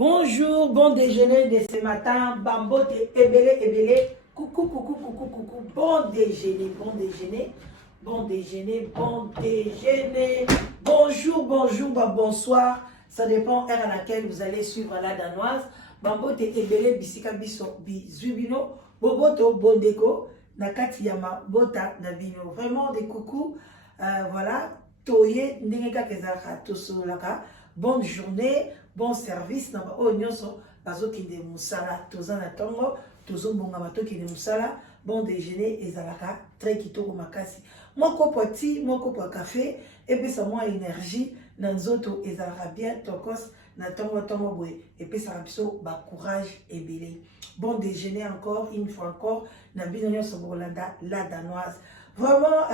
Bonjour, bon déjeuner de ce matin. Bambote, ebele, ebele. Coucou, coucou, coucou, coucou. Bon déjeuner, bon déjeuner. Bon déjeuner, bon déjeuner. Bonjour, bonjour, bonsoir. Ça dépend de l'heure à laquelle vous allez suivre la danoise. Bambote, ebele, bisika, biso, bizubino. Boboto, bondeko. Nakati yama, bota, nabino. Vraiment des coucous. Voilà. Toye, ndengeka kezaka, tosolaka. Bonne journée, bon service. Namba o nyonso bazo kinde musala tozana tongo tozo bonga bato kinde musala. Bon déjeuner ezalaka très kitoko makasi. Moko poti, moko po café et puis ça moi énergie na nzoto ezalaka bien tokos na tongo tongo boy et puis ça rapiso ba courage et belé. Bon déjeuner encore une fois encore na bino nyonso bolanda la danoise. Vraiment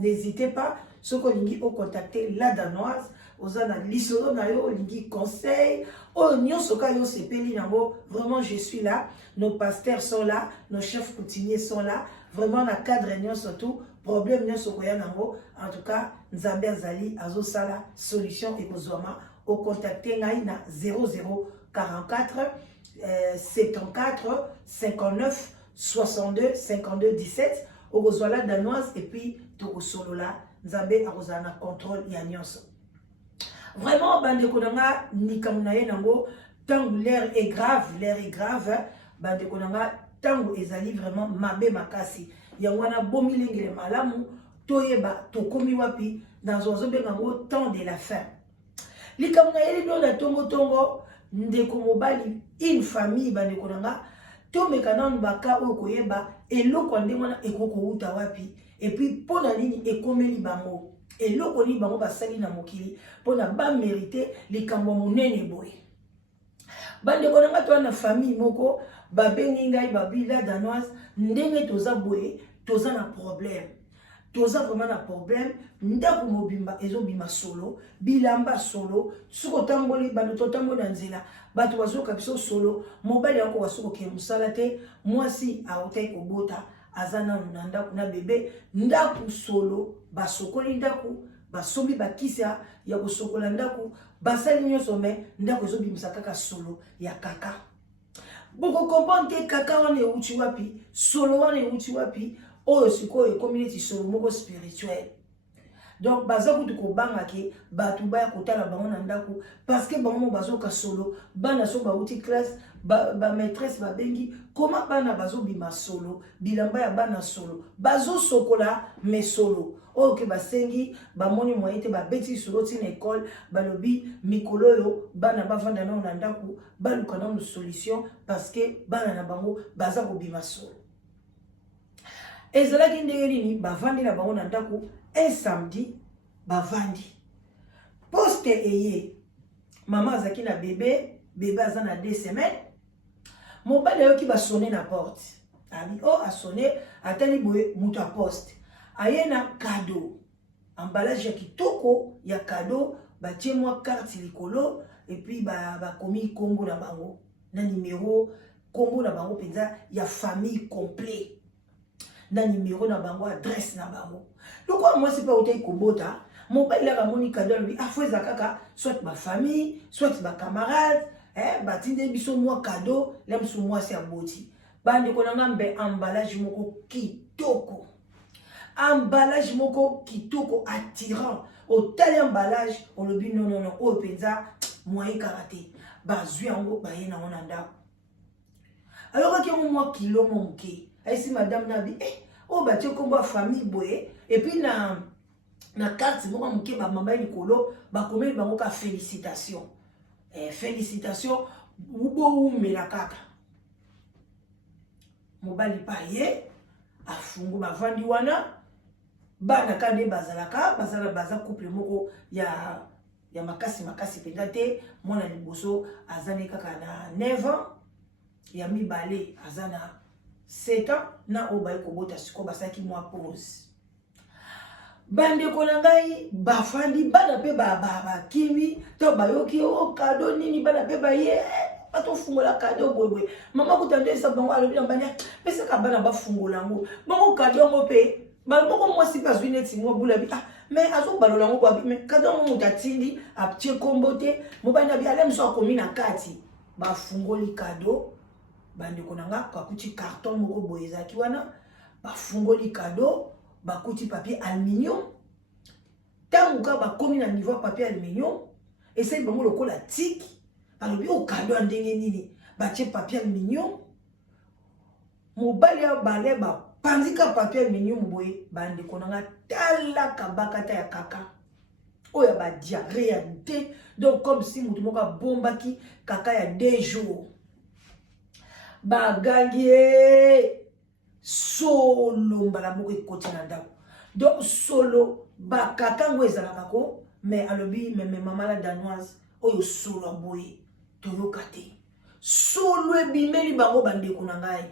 n'hésitez pas ceux qui ont contacté la danoise. Ozana lisolo na yo lingi conseil o nyonso ka yo sepeli nango. Vraiment je suis là, nos pasteurs sont là, nos chefs coutumiers sont là, vraiment na cadre nyonso tout problème nyonso koya nango. En tout cas Nzambe azali azo sala solution et kozoma au contacter ngai na 0044 74 59 62 52 17 au kozwala danoise et puis to solo là Nzambe akozana contrôle ya nyonso. Vraiment, bande konanga nikamunaye nango tango l'air est grave, bande konanga tango ezali vraiment mabe makasi. Yangwana bomi lengele malamu toyeba tokomi wapi dans ozo bengango temps de la fin. Likamunaye lido na tongo ndeko mobali une famille bande konanga to mekana baka o koyeba eloko ndengwana ekoko uta wapi et puis pona nini ekomeli bango. Et loko li bango basali na mokili pona ba mériter likambo monene boye. Bande konanga to na famille moko ba bengi ngai babila danoise ndenge toza boye toza na problème. Toza vraiment na problème ndako mobimba ezobima solo bilamba solo suko tamboli bando totambo na nzela bato bazoka biso solo mobali yako wasuko ke musala te mwasi aotai kobota azana nanda kuna bébé ndaku solo basokoli ndaku basobi bakisa ya kosokola ndaku basali nyonso me ndaku ezobimisa kaka solo ya kaka. Boko comprendre kaka wana euti wapi solo wana euti wapi oyo sikoyo community solo moko spirituel. Donc baza kutu kobanga ke batu baya kotala bango na ndaku parce que bango bazoka solo bana so ba uti classe ba maîtresse ba bengi comment bana bazo bima solo bilamba ya bana solo bazo sokola mais solo oyo ke basengi bamoni moyete ba beti solo ti na école balobi mikolo yo bana bavanda na ndaku baluka na solution parce que bana na bango baza ko bima solo. Ezalaki ndenge nini bavandi na bango na ndaku un samedi bavandi poste eye maman azaki na bébé aza na 2 semaines mobali yoki ba sonner na porte ali o a sonné atali boye mutu a poste ayena cadeau emballage ya kitoko ya cadeau batie mwa carte likolo et puis ba komi kombo na bango na numéro kombo na bango penza ya famille complet na numéro na bango adresse na bango. Donc moi c'est pas autant kobota mobile la moni cadeau lui afweza kaka soit ma famille soit ma camarade batinde biso moi cadeau lem sou moi c'est aboti bande konanga mbe emballage moko kitoko attirant au tel emballage on le dit non o penza moyen karaté bazui yango ba yena onanda alors que moi kilo monke si madame nabi oh bah tu comme famille boye et puis na carte moko moke ba mamba likolo ba komeli bango ka félicitations félicitations ubo umela kaka mobali pa ye afungu bavandi wana bana kande bazala couple moko ya makasi pendate mona liboso azane kaka na 9 ans ya mibale azana 7 ans na obaye kobota siko basaki mwa pause. Bande konangai bafandi bana pe ba kimi to bayoki o cadeau nini bana pe ba ye bato fungola cadeau boy mama kutande sa bango alobi mbanya pesa ka bana ba fungola ngo bango cadeau ngo pe bango mwasi pa zwine ti ngo bula bi mais azo balola ngo ba mais cadeau ngo mutatindi a ptie kombote mo bana bi ale mso akomi na kati ba fungoli cadeau bande konanga kakuti carton moko boyeza ki wana ba fungoli cadeau ba kuti papier aluminium tangu ka ba komi na niveau papier aluminium essaye bango lokola tic balobi o cadeau andenge nini ba tie papier aluminium mobali ya bale ba panzika papier aluminium boye bande konanga tala kabakata ya kaka oya ba diarrhée ya té donc comme si mutu moka bombaki kaka ya 2 jours bagangi solo mbala moko ekoti na ndako donc solo bakaka ngo ezalaka ko mais alobi meme mama la danoise oyo solo boye toyoka te solo ebimeli bango bandeko na ngai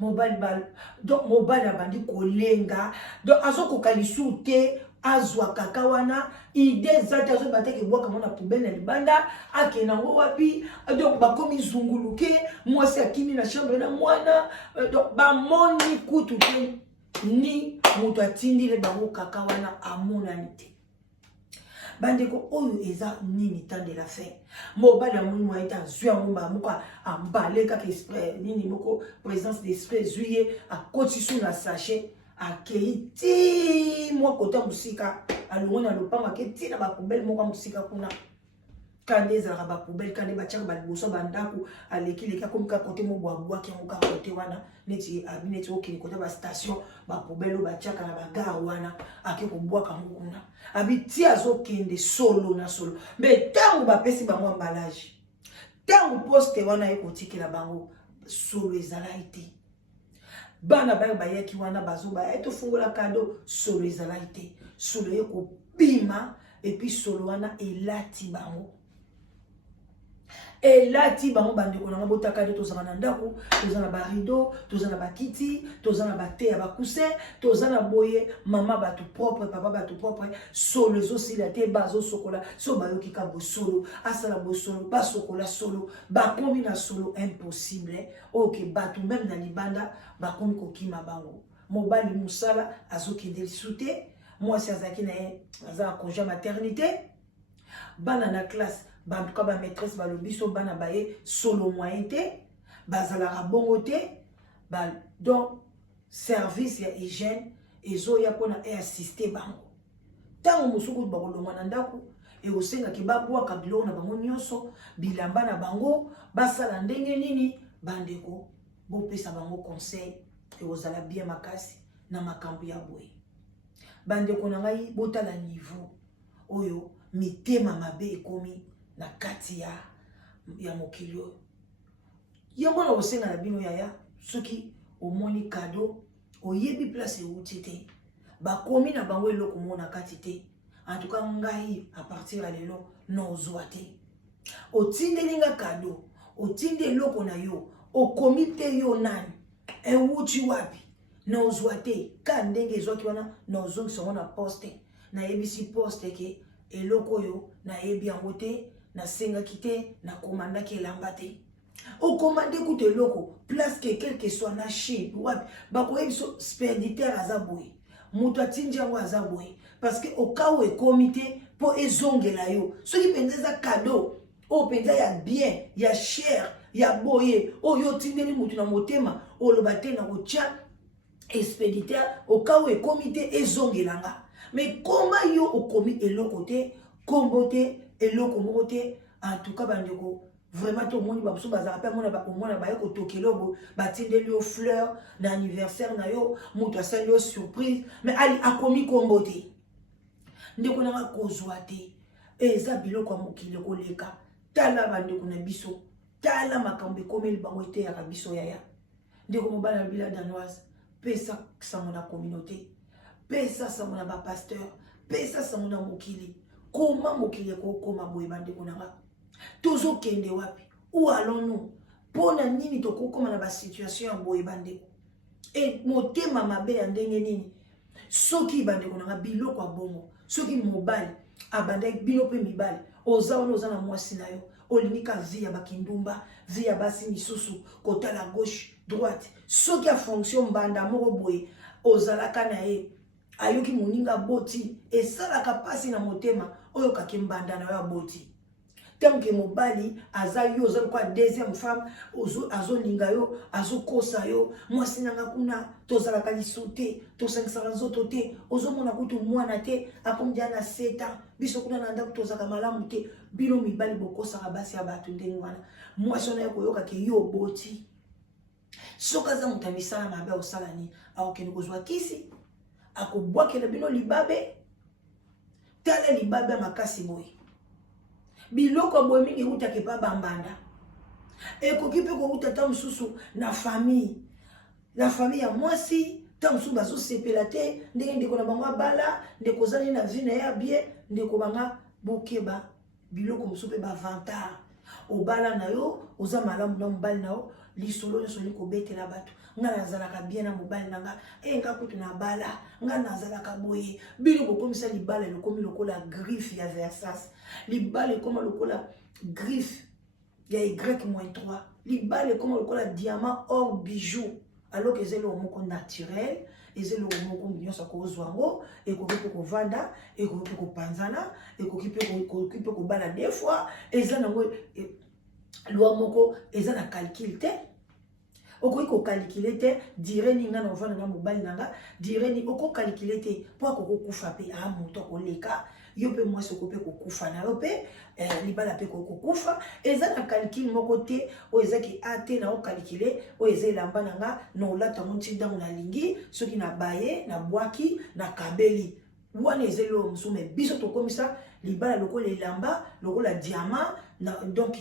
mobali bal donc mobali abandi kolenga donc azokoka lisu te azwa kaka wana idée zate azo bateke bwaka mona poubelle na libanda akena ngo wapi donc bakomi zunguluke mwasi akimi na chambre na mwana donc bamoni kutu te ni mutu atindile bango kaka wana amonani te bandeko oyo eza nini temps de la fin mobali ya moni mwa ita zwi yango moko ambale kaka esprit nini moko présence d'esprit zuye akoti su na sachet akei ti mwa kota musika alongo na lopango akei ti na bapoubele moko musika kuna kande ezalaka bapoubele kande batiaka baliboso bandako alekileki akomi kaka kote mobwabwaki yango kaka kote wana neti abi neti okende kote bastation bapoubele oyo batiaka na bagare wana ake kobwaka yango kuna abi ti azokende solo na solo me ntango bapesi bango ambalage ntango poste wana ekotikela bango solo ezalaki te bana bayo bayaki wana bazoba etofungola kado solo ezalaki te solo ekobima epuis solo wana elati bango elati bango bandeko nanga botaka de tozala na ndako tozala ba rideau tozala ba kiti tozala ba te ya ba coussin tozala boye mama bato propre papa bato propre solo ezosila te bazo sokola so bayoki ka bo solo asala bo solo ba sokola solo ba komi na solo impossible ok bato même na libanda ba komi kokima bango mobali musala azokende lisute mwasi azaki na ye aza congé maternité bana na classe en tout cas ba maîtresse balobi so bana baye solo moyen te bazalaka bongo te ba donc service ya hygiène ezoya mpona assister bango ntango mosuku bakolongwa na ndako ekosengaki babwaka biloko na bango nyonso bilamba na bango basala ndenge nini bandeko bopesa bango conseil ekozala bien makasi na makambo ya boye bandeko na ngai botala niveau oyo mitema mabe ekomi na kati ya mokili oyo yango na kosenga na bino yaya soki omoni cadeau oyebi place euti te bakomi na bango eloko mona kati te en tout cas ngai à partir ya lelo nozwa te otindeli nga cadeau otindi eloko na yo okomi te yo nani euti wapi nozwa te ka ndenge ezwaki wana nozongisa ngo na poste nayebisi poste ke eloko oyo nayebi yango te nasengaki te nakomandaki elamba te okomande kuta eloko place ke quelque soit na Chine wapi bakoyebi biso spéditeur aza boye moto atindi yango aza boye parce que okawo ekomi te mpo ezongela yo soki mpenza eza cadeau oyo mpenza ya bien ya cher ya boye oyo otindeli motu na motema oloba te na kotia expéditeur okawo ekomi te ezongelanga mais koma yo okomi eloko te kombo te eloko moko te en tout cas bandeko vraiment to moni babusu bazaka pe mona baye kotokelobo batindeli yo fleur na anniversaire na yo moto asali yo surprise mais ali akomi kombo te ndeko nanga kozwa te eza biloko ya mokili koleka tala bandeko na biso tala makambo ekomeli bango eteyaka biso yaya ndeko mobali ya bila danoise pesa sango na communauté pesa sango na bapasteur pesa sango na mokili koma mokili ekokoma boye bandeko nanga tozokende wapi où allons-nous mpona nini tokokoma na basituation ya boye bandeko e motema mabe ya ndenge nini soki bandeko nanga biloko ya bongo soki mobali abandaki bino mpe mibali oza wana oza na mwasi na yo olingi ka vie ya bakindumba vie ya basi misusu kotala gauche droite soki ya fonction mbanda moko boye ozalaka na ye ayoki moninga boti esalaka pasi na motema oyo kake mbanda na yo aboti tant que mobali aza yo oza quoi deuxième femme azo linga yo azo kosa yo mwasi nanga kuna tozalaka lisute tosangisaka nzoto te ozomona kutu mwana te akomdia na 7 ans biso kuna na ndako tozaka malamu te bino mibali bokosaka basi ya bato ndenge wana mwasi ona koyoka ke yo boti soka za mutamisala mabe osala ni akokende kozwa kisi akobwakela bino libabe tala libabe makasi boye biloko boye mingi utake pa bambanda ekoki pe ko utata mususu na famille la famille ya mwasi ta mususu bazo sepela te ndenge ndeko na bango bala ndeko zali na vie na ya bien ndeko banga bokeba biloko mususu pe ba vantar obala na yo oza malamu na mobali na yo lisolo nyonso liko betela bato nga nazalaka bien na mobali nanga nga kutu na bala nga nazalaka boye bino bokomisa libala lokomi lokola griffe ya Versace libala ekoma lokola griffe ya Y-3 libala ekoma lokola diamant or bijou alors que ezelo moko naturel ezelo moko nyonso akozwa yango ekoki pe kovanda ekoki pe kopanzana ekoki pe kobala deux fois eza nango loi moko eza na calcul te okoki kokalkile te dire ni nga na ovanda na mobali nanga dire ni oko kalkile te po akokufa pe moto akoleka yo pe mwasi okope kokufa na yo pe libala pe kokufa eza na calcul moko te o eza ki ate na okalkile o eza elamba nanga na olata monti ndango na lingi soki na baye na bwaki na kabeli wana ezelo musume biso tokomisa libala lokola elamba lokola diamant na donc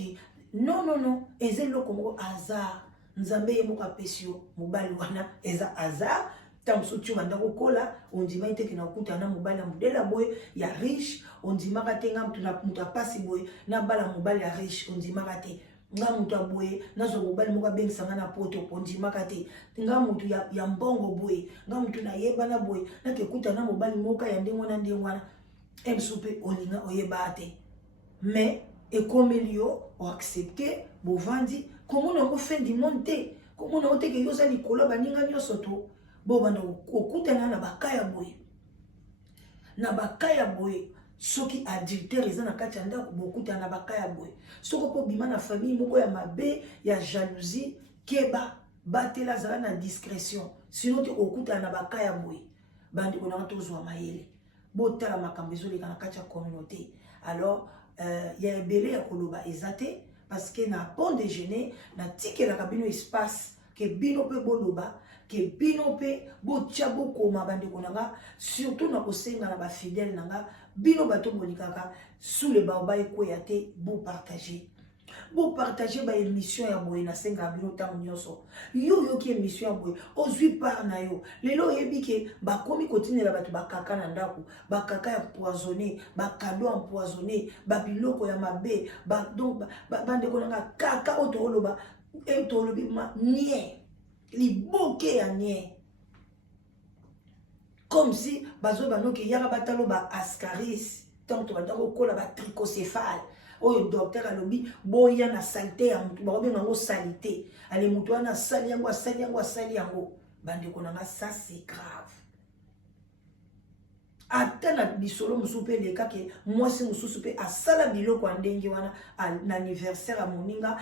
non ezelo komoko hasard nzambe ye moko apesi yo mobali wana eza hasard tamso tu banda kokola ondima ite kina okuta na mobali ya modela boye ya riche ondima katenga mutu apasi boye na bala mobali ya riche ondima kate nga mutu aboye nazo mobali moko abengisanga na poto ondima kate nga mutu ya mbongo boye nga mutu na yeba na boye na kekuta na mobali moko ya ndenge wana emsupe olinga oyeba te mais ekomeli yo o accepter bovandi komona ngo fin du monde te komona ote ke yoza likolo baninga nyonso to bo banda okutana na bakaya boye soki adultère eza na kati ya ndako bokutana na bakaya boye soko po bima na famille moko ya mabe ya jalousie keba batela zala na discrétion sinon te okutana na bakaya boye bandi kona tozwa mayele botala makambo ezoleka na kati ya communauté alors ya ebele ya koloba ezate parce que na pont déjeuner na tikela kabino espace ke bino pe boloba ke bino pe botia bokoma bandeko nanga surtout na kosenga na ba fidèle nanga bino bato bolikaka sous le baoba ekoya te bo partager ba émission ya boye na senga bino tango nyonso yo ki émission ya boye ozwi par na yo lelo yebi ke bakomi kotinela bato bakaka na ndako bakaka ya empoisonné bakado empoisonné babiloko ya mabe donc bandeko nanga kaka otoloba etolobi ma nie liboke ya nie comme si bazo banoki yaka batalo ba ascaris tant to batako kola ba trichocéphale oyo docteur alobi boya na salité ya mutu bakobenga ngo salité ale mutu wana asali yango bandeko nanga ça c'est grave ata na bisolo mususu pe leka ke mwasi mususu pe asala biloko ya ndenge wana na anniversaire ya moninga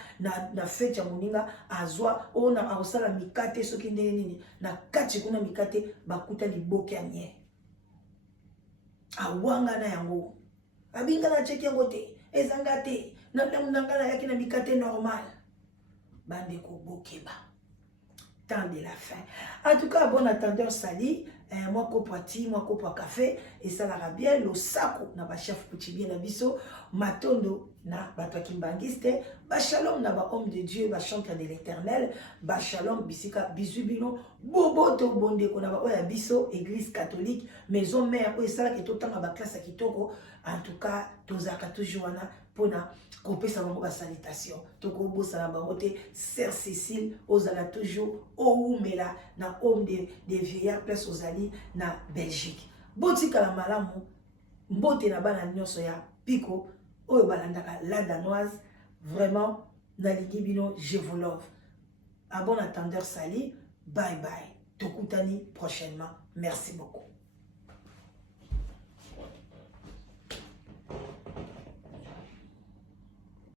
na fete ya moninga azwa ona akosala mikate soki ndenge nini na kati kuna mikate bakuta liboke ya nye awanga na yango abinga na cheki yango te ezanga te na mnangala yaki na mikate normal bandeko bokeba temps de la fin. En tout cas, bon attendeur sali, moi kopati, moi kopa café, et ça la bien, le sako na ba chef petit bien na biso, matondo na bato kimbangiste, ba shalom na ba homme de Dieu, ba chanteur de l'Éternel, ba shalom bisika bizubino, bobo to bonde ko na ba oya biso, église catholique, maison mère ko esala ke totanga ba classe kitoko, en tout cas, tozaka toujours na pona kopesa bango ba salutation toko bosa na bango te sœur Cécile ozala toujours oumela na homme de vieillard place ozali na Belgique botika la malamu mbote na bana nyonso ya piko oyo balandaka la danoise vraiment na lingi bino je vous love à bon attendeur sali bye bye tokutani prochainement merci beaucoup.